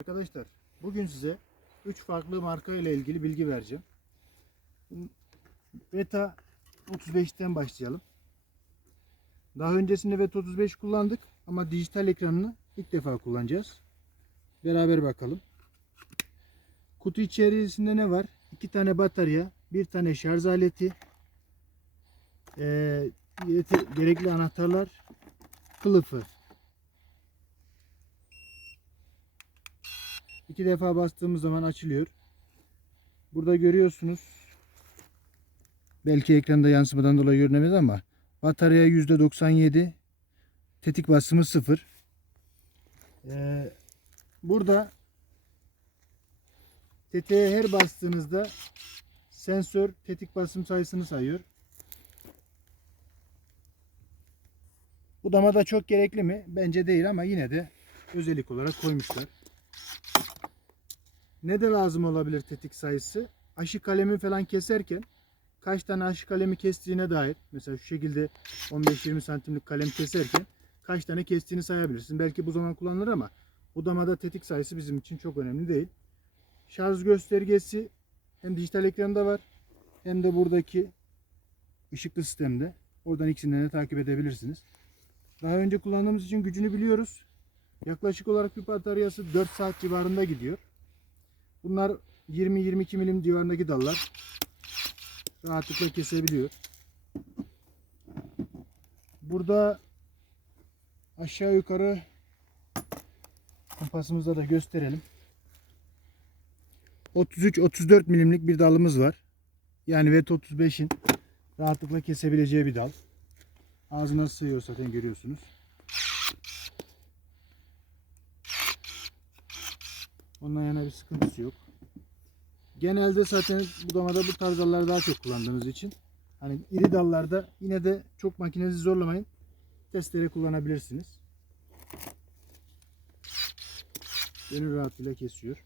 Arkadaşlar bugün size 3 farklı marka ile ilgili bilgi vereceğim. Beta 35'ten başlayalım. Daha öncesinde Beta 35 kullandık ama dijital ekranını ilk defa kullanacağız. Beraber bakalım. Kutu içerisinde ne var? 2 tane batarya, bir tane şarj aleti, yete- gerekli anahtarlar, kılıfı. İki defa bastığımız zaman açılıyor. Burada görüyorsunuz. Belki ekranda yansımadan dolayı görünemez ama batarya %97. Tetik basımı 0. Ee, burada tetiğe her bastığınızda sensör tetik basım sayısını sayıyor. Budama da çok gerekli mi? Bence değil ama yine de özellik olarak koymuşlar. Ne de lazım olabilir tetik sayısı? Aşı kalemi falan keserken kaç tane aşı kalemi kestiğine dair mesela şu şekilde 15-20 santimlik kalem keserken kaç tane kestiğini sayabilirsin. Belki bu zaman kullanılır ama budamada tetik sayısı bizim için çok önemli değil. Şarj göstergesi hem dijital ekranda var hem de buradaki ışıklı sistemde. Oradan ikisinden de takip edebilirsiniz. Daha önce kullandığımız için gücünü biliyoruz. Yaklaşık olarak bir bataryası 4 saat civarında gidiyor. Bunlar 20-22 milim civarındaki dallar. Rahatlıkla kesebiliyor. Burada aşağı yukarı kompasımızda da gösterelim. 33-34 milimlik bir dalımız var. Yani VET 35'in rahatlıkla kesebileceği bir dal. Ağzı nasıl sığıyor zaten görüyorsunuz. Ondan yana bir sıkıntısı yok. Genelde zaten budamada bu tarz dalları daha çok kullandığımız için hani iri dallarda yine de çok makinenizi zorlamayın. Testere kullanabilirsiniz. Gönül rahatlığıyla kesiyor.